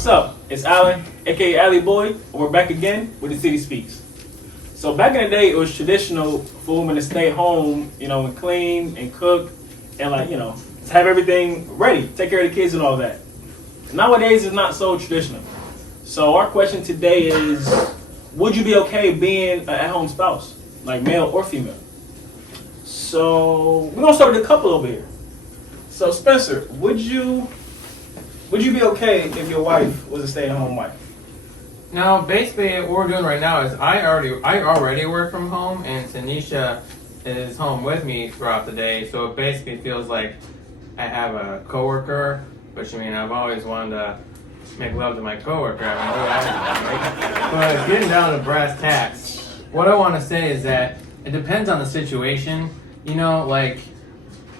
What's up? It's Alan, aka Alley Boy, and we're back again with the City Speaks. So back in the day, it was traditional for women to stay home, and clean and cook, and have everything ready, take care of the kids and all that. Nowadays, it's not so traditional. So our question today is, would you be okay being an at-home spouse, like male or female? So we're gonna start with a couple over here. So Spencer, would you be okay if your wife was a stay-at-home wife? No, basically what we're doing right now is I already work from home, and Tanisha is home with me throughout the day. So it basically feels like I have a coworker, which I've always wanted to make love to my coworker. But getting down to brass tacks, what I want to say is that it depends on the situation.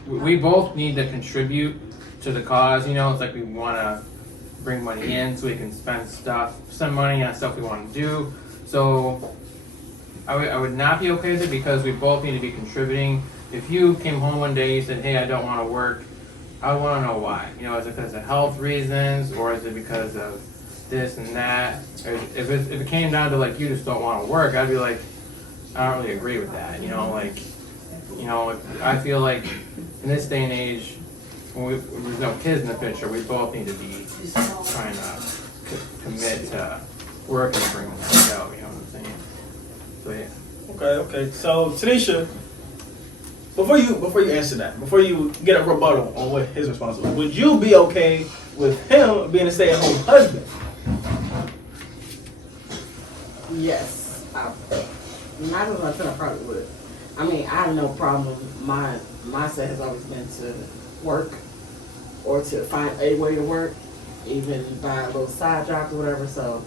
We both need to contribute to the cause. It's like we want to bring money in so we can spend money on stuff we want to do. So I would not be okay with it because we both need to be contributing. If you came home one day and you said, hey, I don't want to work, I want to know why. Is it because of health reasons, or is it because of this and that? Or if it came down to you just don't want to work, I'd be like, I don't really agree with that. I feel like in this day and age, when there's no kids in the picture, we both need to be trying to commit to work and bring that out. You know what I'm saying? So yeah. Okay. So Tanisha, before you answer that, before you get a rebuttal on what his response was, would you be okay with him being a stay-at-home husband? Yes. Not as much as I probably would. I have no problem. My mindset has always been to work or to find a way to work, even by a little side jobs or whatever. So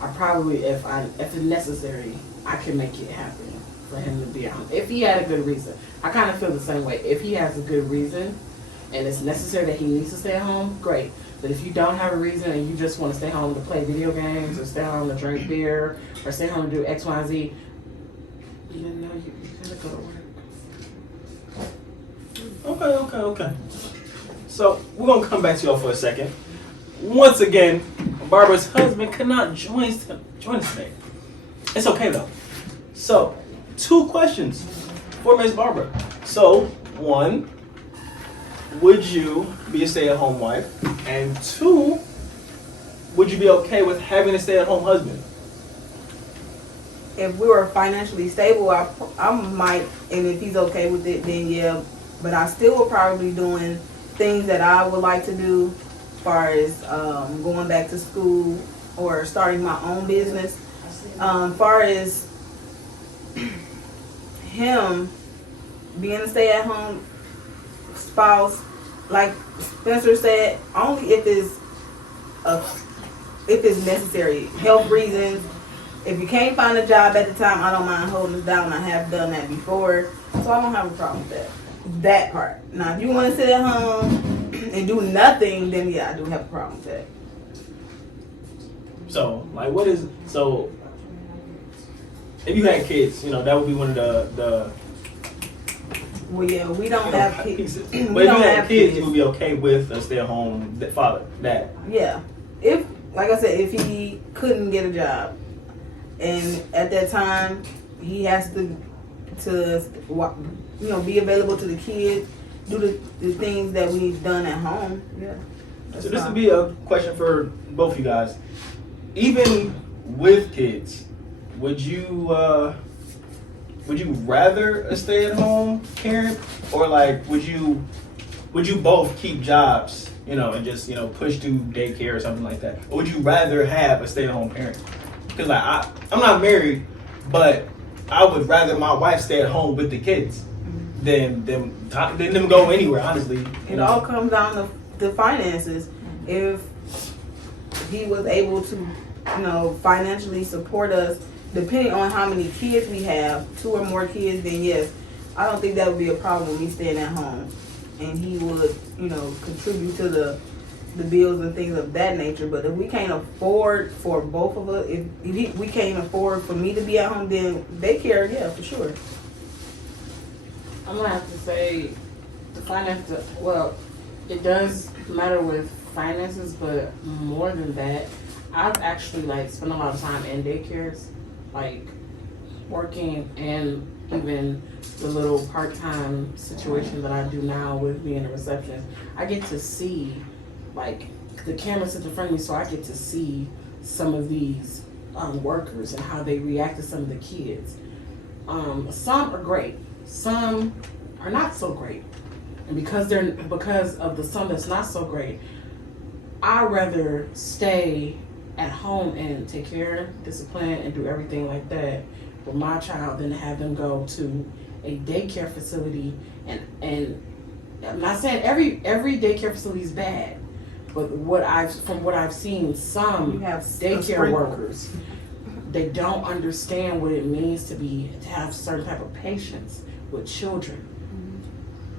I probably, if it's necessary, I can make it happen for him to be at home. If he had a good reason. I kind of feel the same way. If he has a good reason and it's necessary that he needs to stay at home, great. But if you don't have a reason and you just want to stay home to play video games or stay home to drink beer or stay home to do X, Y, and Z, you gotta go to work. Okay. So we're gonna come back to y'all for a second. Once again, Barbara's husband could not join us today. It's okay though. So, 2 questions for Miss Barbara. So, 1, would you be a stay-at-home wife? And 2, would you be okay with having a stay-at-home husband? If we were financially stable, I might, and if he's okay with it, then yeah. But I still would probably be doing things that I would like to do, as far as going back to school or starting my own business. Far as him being a stay-at-home spouse, like Spencer said, only if it's necessary, health reasons. If you can't find a job at the time, I don't mind holding it down. I have done that before, so I don't have a problem with that part. Now, if you want to sit at home and do nothing, then yeah, I do have a problem with that. So, if you had kids, that would be one of the Well, yeah, we don't have kids. But if you had kids, you would be okay with a stay-at-home father, dad. Yeah, if, like I said, if he couldn't get a job, and at that time he has to be available to the kids, do the things that we've done at home. Yeah. So this would be a question for both you guys. Even with kids, would you rather a stay-at-home parent, or would you both keep jobs, and just push through daycare or something like that? Or would you rather have a stay-at-home parent? Because I'm not married, but I would rather my wife stay at home with the kids than them go anywhere. Honestly, it all comes down to the finances. If he was able to, financially support us, depending on how many kids we have, 2 or more kids, then yes, I don't think that would be a problem with me staying at home, and he would, contribute to the bills and things of that nature. But if we can't afford for both of us, if we can't afford for me to be at home, then daycare, yeah, for sure. I'm gonna have to say the finance. Well, it does matter with finances, but more than that, I've actually like spent a lot of time in daycares, like working, and even the little part-time situation that I do now with being a receptionist. I get to see, like, the camera sits in front of me, so I get to see some of these workers and how they react to some of the kids. Some are great, some are not so great, and because of the some that's not so great, I'd rather stay at home and take care, discipline, and do everything like that with my child than to have them go to a daycare facility. And I'm not saying every daycare facility is bad, but from what I've seen, some You have daycare workers, they don't understand what it means to have certain type of patience with children.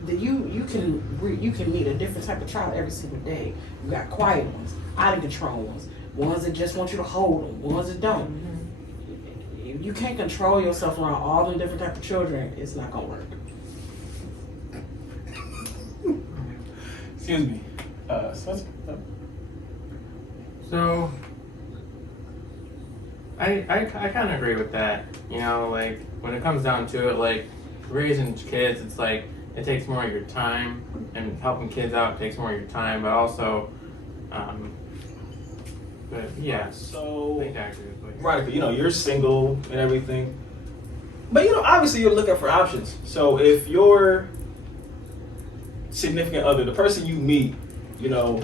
That you can meet a different type of child every single day. You got quiet ones, out of control ones that just want you to hold them, ones that don't. If you can't control yourself around all the different type of children, it's not gonna work. Excuse me. So I kind of agree with that. You know, like when it comes down to it, like raising kids, it's like it takes more of your time, and helping kids out takes more of your time, but also, but yeah. So, I think I agree with what Veronica, you know, you're single and everything, but you know, obviously you're looking for options. So if your significant other, the person you meet, you know,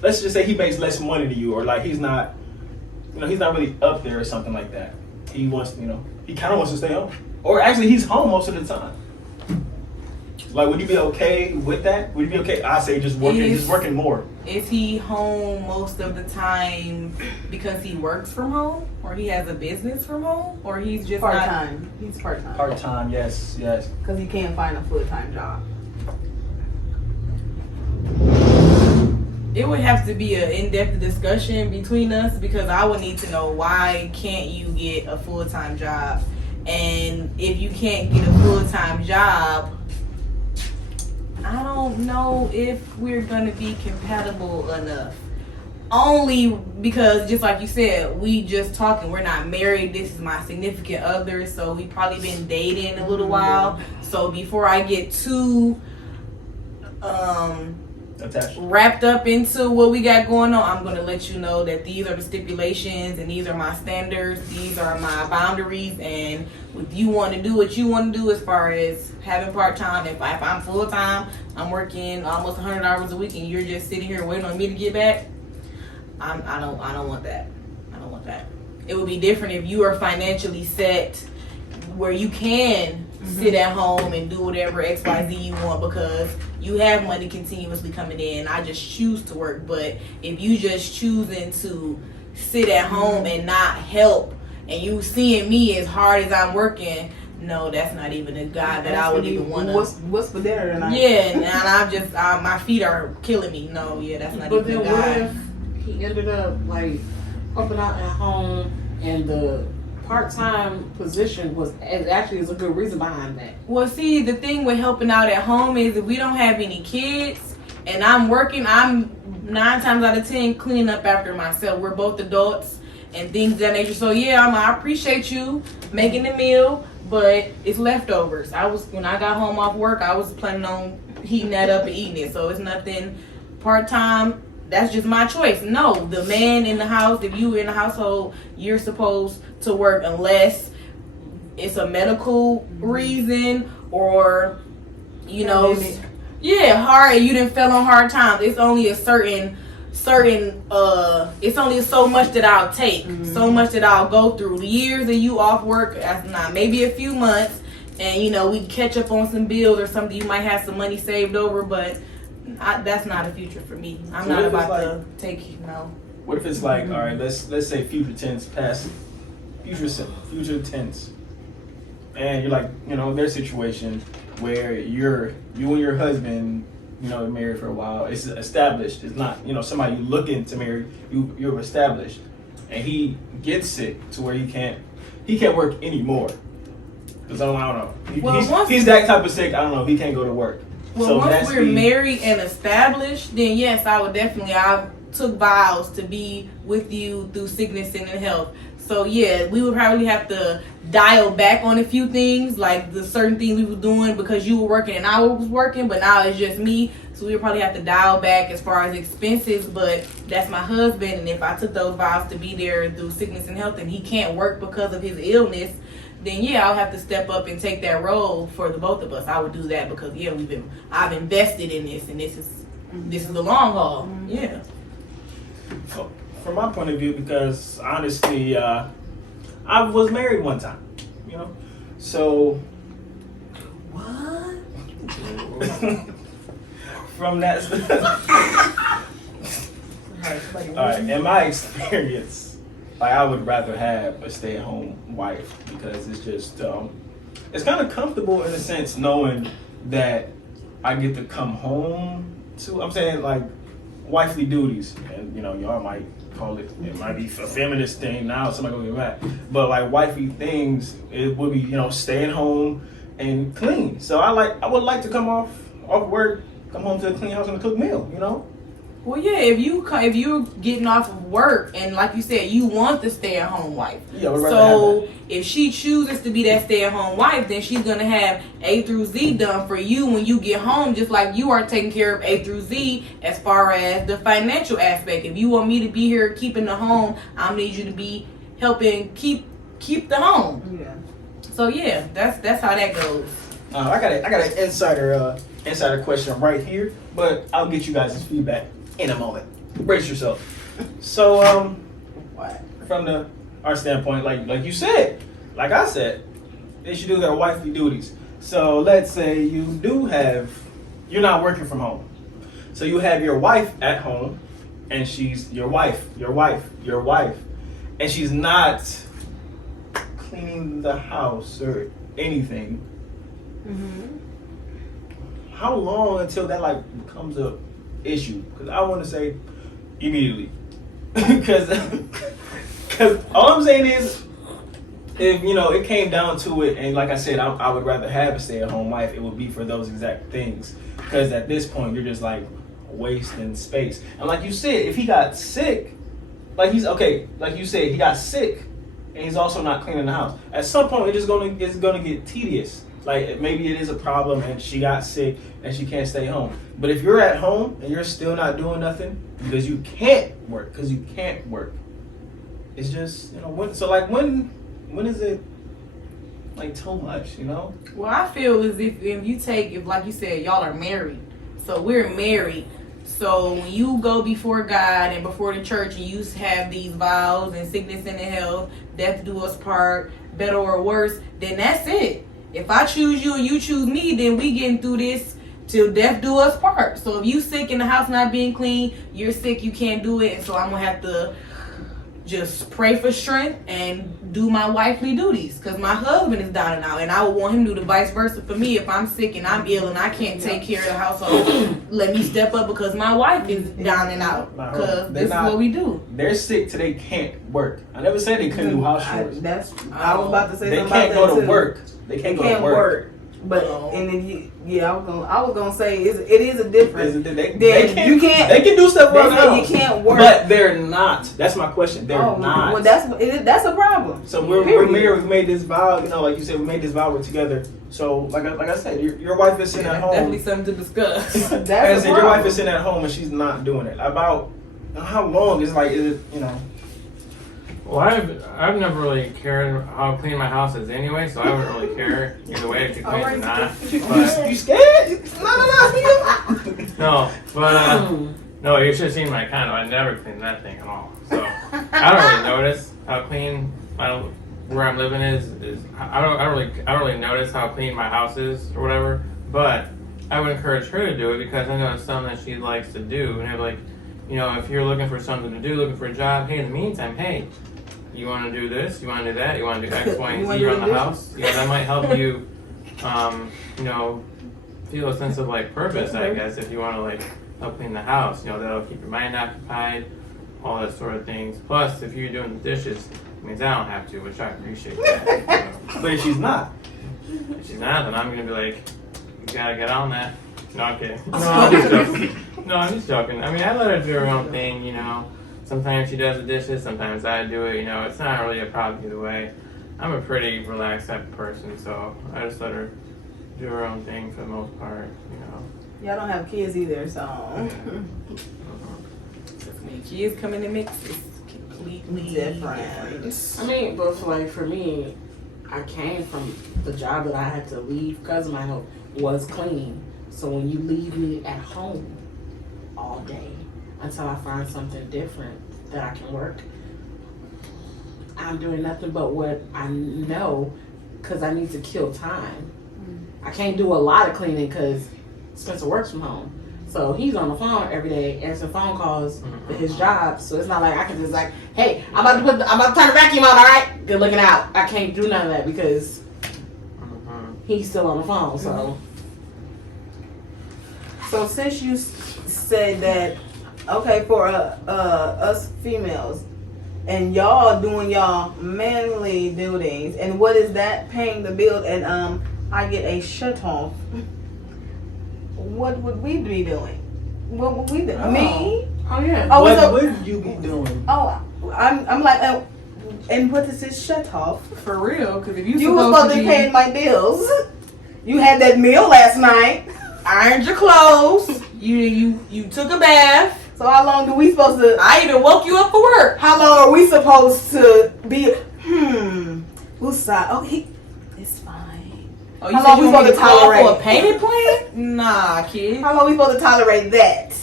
let's just say he makes less money than you, or like he's not really up there or something like that. He wants, you know, he kind of wants to stay home, or actually he's home most of the time. Like, would you be okay with that? Would you be okay? I say just working more. Is he home most of the time because he works from home, or he has a business from home, or he's just Part time. He's part time. Part time, yes. Because he can't find a full time job. It would have to be an in-depth discussion between us, because I would need to know, why can't you get a full-time job? And if you can't get a full-time job, I don't know if we're going to be compatible enough. Only because, just like you said, we just talking. We're not married. This is my significant other, so we probably been dating a little while. So before I get too Attached. wrapped up into what we got going on, I'm going to let you know that these are the stipulations and these are my standards, these are my boundaries, and if you want to do what you want to do as far as having part-time, if I'm full-time, I'm working almost 100 hours a week and you're just sitting here waiting on me to get back, I don't want that. I don't want that. It would be different if you are financially set where you can sit at home and do whatever XYZ you want because you have money continuously coming in. I just choose to work. But if you just choosing to sit at home and not help, and you seeing me as hard as I'm working, no, that's not even a guy that I would even want to. What's for dinner tonight? Yeah, and I'm just my feet are killing me. No, yeah, that's not But even a then guy. what if he ended up like helping out at home, and the part-time position is a good reason behind that? Well, see, the thing with helping out at home is if we don't have any kids and I'm working, I'm 9 times out of 10 cleaning up after myself. We're both adults and things of that nature. So yeah, I appreciate you making the meal, but it's leftovers. When I got home off work, I was planning on heating that up and eating it. So it's nothing part-time. That's just my choice. No, the man in the house, if you in the household, you're supposed to work unless it's a medical reason or, you know, hard. You didn't fell on hard times. It's only a certain. It's only so much that I'll take, so much that I'll go through. The years that you off work, that's not maybe a few months, and you know we catch up on some bills or something. You might have some money saved over, but that's not a future for me. I'm not about to take, you know. What if it's like, all right, let's say future tense, past future tense, and you're like, you know, their situation where you and your husband, you know, married for a while. It's established. It's not, you know, somebody you looking to marry. You're established, and he gets sick to where he can't work anymore. Cause I don't know. He's that type of sick. I don't know. He can't go to work. Well, So once that's we're the- married and established, then yes, I would definitely. I took vows to be with you through sickness and in health. So yeah, we would probably have to dial back on a few things, like the certain things we were doing because you were working and I was working, but now it's just me. So we would probably have to dial back as far as expenses. But that's my husband, and if I took those vows to be there through sickness and health, and he can't work because of his illness, then yeah, I'll have to step up and take that role for the both of us. I would do that because yeah, I've invested in this, and this is the long haul. Yeah. From my point of view, because honestly, I was married one time, you know, so What? from that, all right, in my experience, like I would rather have a stay-at-home wife because it's just, it's kind of comfortable in a sense knowing that I get to come home to. I'm saying like wifely duties, and you know, y'all might call it might be a feminist thing now, somebody gonna get mad, but like wifey things, it would be, you know, staying home and clean. So I would like to come off work, come home to a clean house and a cooked meal, you know. Well, yeah, if you're getting off of work and like you said, you want the stay-at-home wife. Yeah, I would rather So have if she chooses to be that stay-at-home wife, then she's gonna have A through Z done for you when you get home, just like you are taking care of A through Z as far as the financial aspect. If you want me to be here keeping the home, I need you to be helping keep the home. Yeah. So yeah, that's how that goes. I got an insider question right here, but I'll get you guys' feedback in a moment. Brace yourself. So What? from our standpoint, like you said, like I said, they should do their wifely duties. So let's say you're not working from home. So you have your wife at home, and she's your wife, and she's not cleaning the house or anything. How long until that like becomes a issue? Because I want to say immediately. Because all I'm saying is, if you know it came down to it, and like I said, I would rather have a stay-at-home wife. It would be for those exact things. Because at this point, you're just like wasting space. And like you said, if he got sick, like you said, he got sick, and he's also not cleaning the house. At some point, it's gonna get tedious. Like maybe it is a problem, and she got sick, and she can't stay home. But if you're at home and you're still not doing nothing because you can't work, it's just, you know, when is it like too much, you know? Well, I feel as if like you said, y'all are married. So we're married. So when you go before God and before the church and you have these vows and sickness and health, death do us part, better or worse, then that's it. If I choose you and you choose me, then we getting through this till death do us part. So if you sick and the house not being clean, you're sick, you can't do it. And so I'm going to have to just pray for strength and do my wifely duties, because my husband is down and out, and I would want him to do the vice versa for me. If I'm sick and I'm ill and I can't take care of the household, let me step up because my wife is down and out, because this is what we do. They're sick till they can't work. I never said they couldn't do house chores. I was about to say They something can't about go that to too. work. They can't go to work. But and then I was gonna say it is a difference. They you can't. They can do stuff They around the say house. you can't work. But they're not. That's my question. They're not. Well, that's a problem. So we're married. We made this vow. You know, like you said, we made this vow. We're together. So like I said, your wife is sitting at home. Definitely something to discuss. Like I said, your wife is sitting at home and she's not doing it. About how long is it, you know? Well, I've never really cared how clean my house is anyway, so I wouldn't really care either way if she cleans or not. But You scared? no, you should have seen my condo. I never cleaned that thing at all. So I don't really notice how clean where I'm living is. I don't really notice how clean my house is or whatever. But I would encourage her to do it because I know it's something that she likes to do. And like, you know, if you're looking for something to do, looking for a job, hey, in the meantime, hey, you want to do this? You want to do that? You want to do X, Y, and Z around the house? Yeah, that might help you, you know, feel a sense of like purpose, I guess, if you want to like help clean the house. You know, that'll keep your mind occupied, all that sort of things. Plus, if you're doing the dishes, it means I don't have to, which I appreciate that. But if she's not, If she's not, then I'm gonna be like, you gotta get on that. No, I'm kidding. No, I'm just joking. No, I'm just joking. I mean, I let her do her own thing, you know. Sometimes she does the dishes, sometimes I do it, you know. It's not really a problem either way. I'm a pretty relaxed type of person, so I just let her do her own thing for the most part, you know. Y'all don't have kids either, so. When kids come in the mix, it's completely Different. I mean, but for me, I came from the job that I had to leave because my health was cleaning. So when you leave me at home all day until I find something different that I can work, I'm doing nothing but what I know because I need to kill time. I can't do a lot of cleaning because Spencer works from home. So he's on the phone every day answering phone calls for his job. So it's not like I can just like, hey, I'm about to turn the vacuum on, all right? Good looking out. I can't do none of that because he's still on the phone. So since you said that, okay, for us females, and y'all doing y'all manly duties, and what is that paying the bill? And I get a shut off. What would we be doing? What would we do? Oh. Me? Oh yeah. Oh, What so, would you be doing? oh, I'm like, and what is this shut off? for real. Because if You were supposed to be paying my bills. You had that meal last night. ironed your clothes, you took a bath. So how long do we supposed to? I even woke you up for work. How long are we supposed to be? Who's side? Oh, it's fine. Oh, How you long said we you want me to supposed to call for a tolerate? payment plan? Nah, kid. How long are we supposed to tolerate that?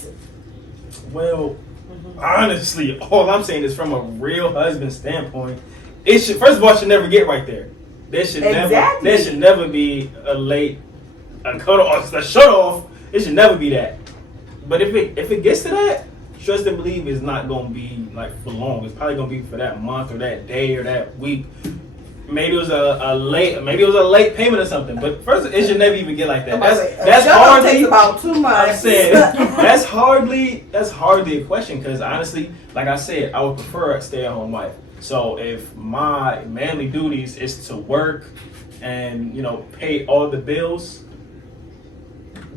Well, honestly, all I'm saying is from a real husband standpoint, it should first of all should never get right there. There should never be a cut off, a shut off. It should never be that. But if it gets to that, trust and believe it's not gonna be like for long. It's probably gonna be for that month or that day or that week. Maybe it was a late payment or something. But first, it should never even get like that. That's hardly takes about 2 months. I'm saying that's hardly a question because honestly, like I said, I would prefer a stay-at-home wife. So if my manly duties is to work and pay all the bills,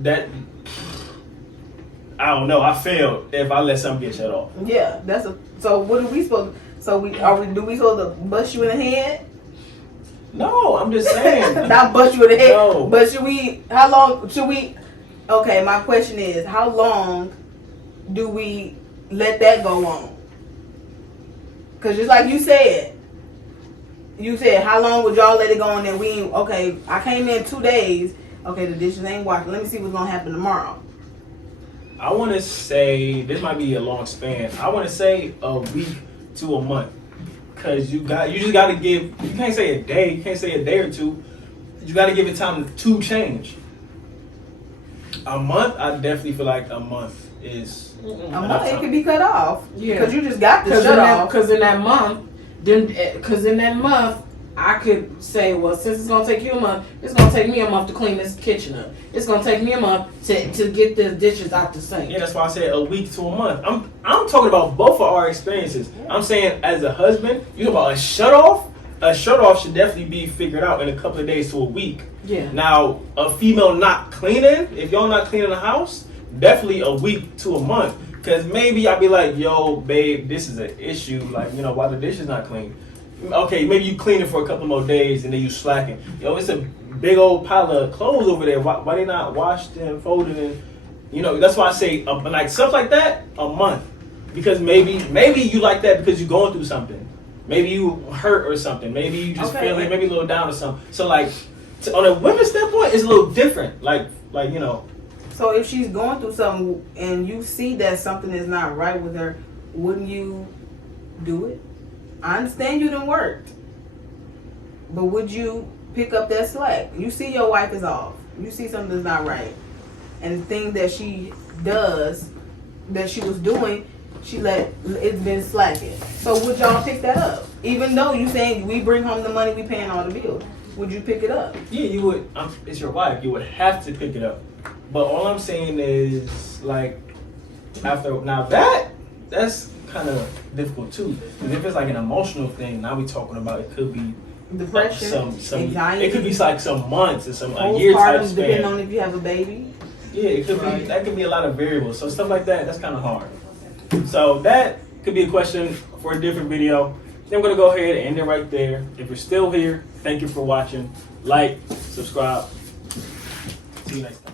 that I don't know. I failed if I let something get shut off. Yeah, so what are we supposed? Do we supposed to bust you in the head? No, I'm just saying. Not bust you in the head. No. But how long should we? Okay, my question is, how long do we let that go on? Because just like you said, how long would y'all let it go on? And okay, I came in 2 days. Okay, the dishes ain't washed. Let me see what's gonna happen tomorrow. I want to say this might be a long span. I want to say a week to a month, because you just got to give. You can't say a day. You can't say a day or two. You got to give it time to change. A month, I definitely feel like a month is A month, it could be cut off. Yeah. Because you just got the shut off. Because in that month, I could say, well, since it's gonna take you a month, it's gonna take me a month to clean this kitchen up. It's gonna take me a month to get the dishes out the sink. Yeah, that's why I said a week to a month. I'm talking about both of our experiences. I'm saying as a husband, you know about a shut off. A shut off should definitely be figured out in a couple of days to a week. Yeah. Now, a female not cleaning, if y'all not cleaning the house, definitely a week to a month. Because maybe I'll be like, yo, babe, this is an issue. Like, why the dishes not clean? Okay, maybe you clean it for a couple more days and then you slacking. Yo, it's a big old pile of clothes over there. Why they not washed and folded? And that's why I say like stuff like that, a month. Because maybe you like that because you're going through something. Maybe you hurt or something. Maybe you just feeling maybe a little down or something. So like on a women's standpoint, it's a little different. Like. So if she's going through something and you see that something is not right with her, wouldn't you do it? I understand you done worked, but would you pick up that slack? You see your wife is off. You see something's not right, and the thing that she does, that she was doing, it's been slacking. So would y'all pick that up? Even though you saying we bring home the money, we paying all the bills, would you pick it up? Yeah, you would. It's your wife. You would have to pick it up. But all I'm saying is, like, that's kind of difficult too. Because if it's like an emotional thing, now we talking about it could be Depression, some anxiety. It could be like some months or a year type Postpartum, span. depending on if you have a baby. Yeah, it could be. Right. That could be a lot of variables. So stuff like that, that's kind of hard. So that could be a question for a different video. Then I'm gonna go ahead and end it right there. If you're still here, thank you for watching. Like, subscribe. See you next time.